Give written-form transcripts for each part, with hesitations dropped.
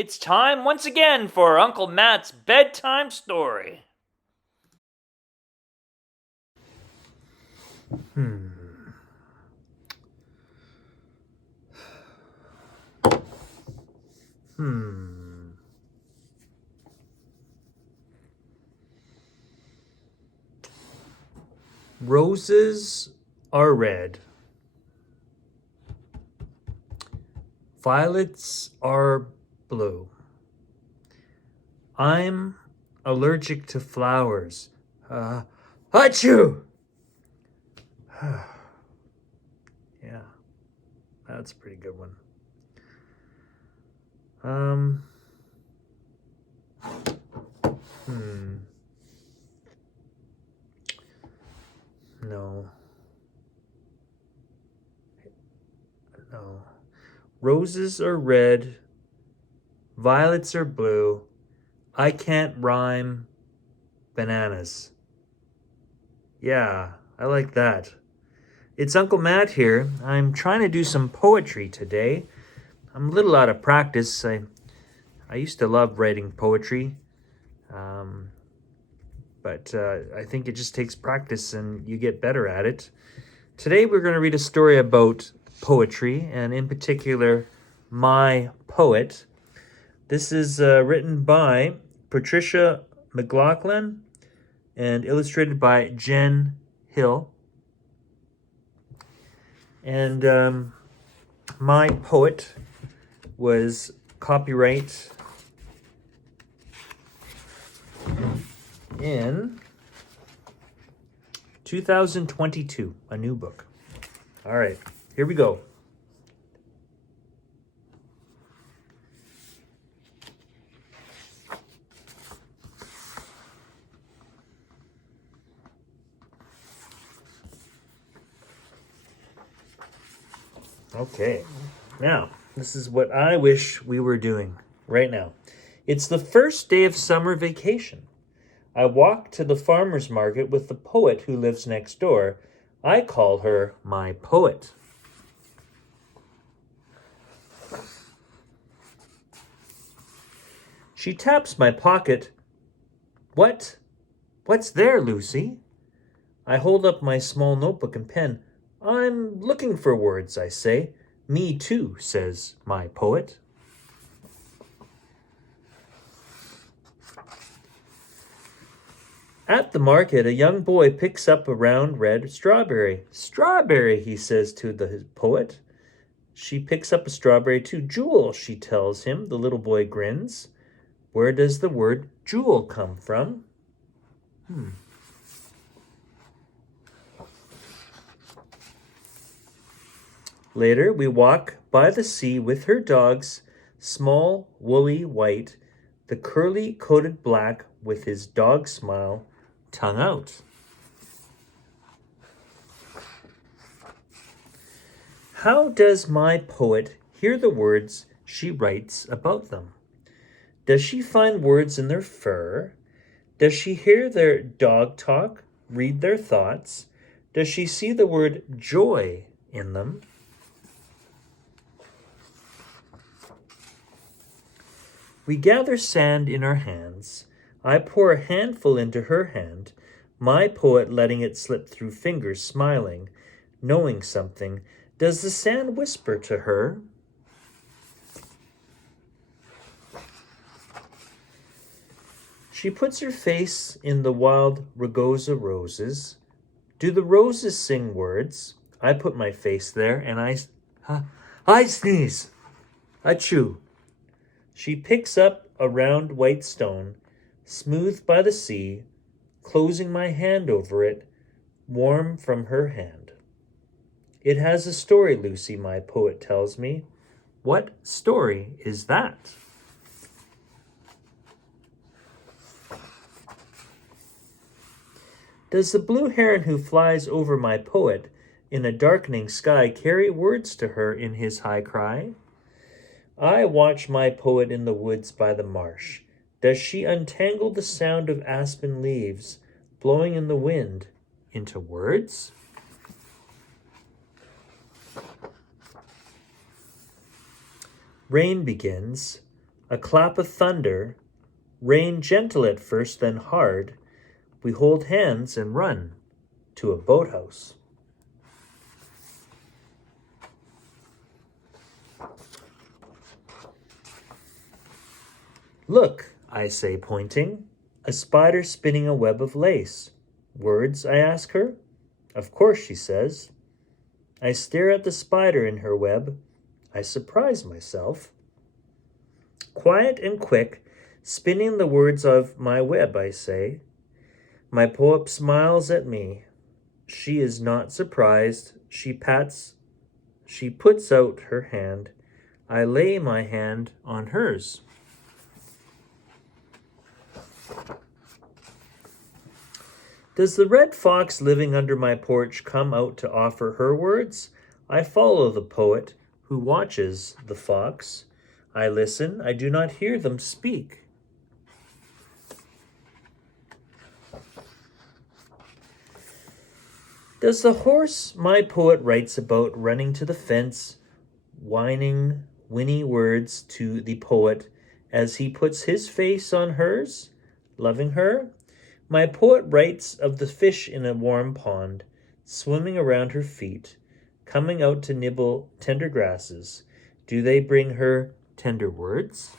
It's time once again for Uncle Matt's bedtime story. Roses are red. Violets are blue. I'm allergic to flowers. Achoo! Yeah, that's a pretty good one. No. No. Roses are red. Violets are blue. I can't rhyme bananas. Yeah, I like that. It's Uncle Matt here. I'm trying to do some poetry today. I'm a little out of practice. I used to love writing poetry, but I think it just takes practice and you get better at it. Today we're going to read a story about poetry, and in particular, my poet. This is written by Patricia MacLachlan and illustrated by Jen Hill. And my poet was copyright in 2022, a new book. All right, here we go. Okay, now, this is what I wish we were doing right now. It's the first day of summer vacation. I walk to the farmer's market with the poet who lives next door. I call her my poet. She taps my pocket. What's there, Lucy? I hold up my small notebook and pen. I'm looking for words, I say. Me too, says my poet. At the market, a young boy picks up a round red strawberry. Strawberry, he says to the poet. She picks up a strawberry too. Jewel, she tells him. The little boy grins. Where does the word jewel come from? Later, we walk by the sea with her dogs, small, woolly, white, the curly coated black with his dog smile, tongue out. How does my poet hear the words she writes about them? Does she find words in their fur? Does she hear their dog talk, read their thoughts? Does she see the word joy in them? We gather sand in our hands. I pour a handful into her hand, my poet letting it slip through fingers, smiling, knowing something. Does the sand whisper to her? She puts her face in the wild rugosa roses. Do the roses sing words? I put my face there and I sneeze. Achoo. She picks up a round white stone, smoothed by the sea, closing my hand over it, warm from her hand. It has a story, Lucy, my poet tells me. What story is that? Does the blue heron who flies over my poet in a darkening sky carry words to her in his high cry? I watch my poet in the woods by the marsh. Does she untangle the sound of aspen leaves blowing in the wind into words? Rain begins. A clap of thunder, rain gentle at first, then hard. We hold hands and run to a boathouse. Look, I say, pointing, a spider spinning a web of lace. Words, I ask her. Of course, she says. I stare at the spider in her web. I surprise myself. Quiet and quick, spinning the words of my web, I say. My poet smiles at me. She is not surprised. She puts out her hand. I lay my hand on hers. Does the red fox living under my porch come out to offer her words? I follow the poet who watches the fox. I listen, I do not hear them speak. Does the horse my poet writes about running to the fence, whining whinny words to the poet as he puts his face on hers, loving her? My poet writes of the fish in a warm pond, swimming around her feet, coming out to nibble tender grasses. Do they bring her tender words?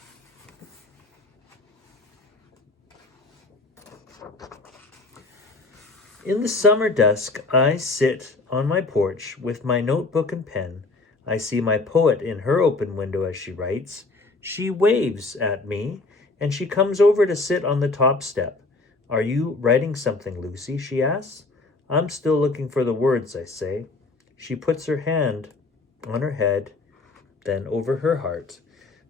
In the summer dusk, I sit on my porch with my notebook and pen. I see my poet in her open window as she writes. She waves at me, and she comes over to sit on the top step. Are you writing something, Lucy? She asks. I'm still looking for the words, I say. She puts her hand on her head, then over her heart.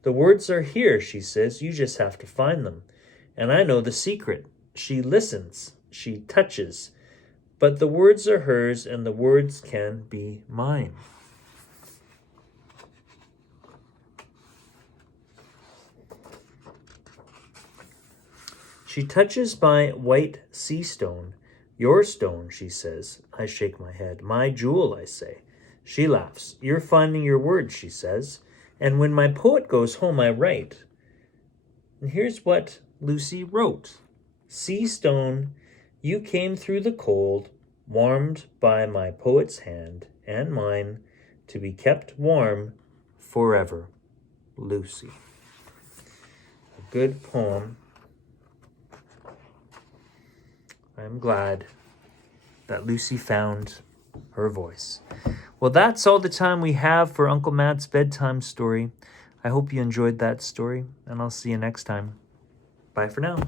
The words are here, she says. You just have to find them. And I know the secret. She listens. She touches. But the words are hers, and the words can be mine. She touches my white sea stone. Your stone, she says. I shake my head. My jewel, I say. She laughs. You're finding your words, she says. And when my poet goes home, I write. And here's what Lucy wrote. Sea stone, you came through the cold, warmed by my poet's hand and mine, to be kept warm forever. Lucy. A good poem. I'm glad that Lucy found her voice. Well, that's all the time we have for Uncle Matt's bedtime story. I hope you enjoyed that story, and I'll see you next time. Bye for now.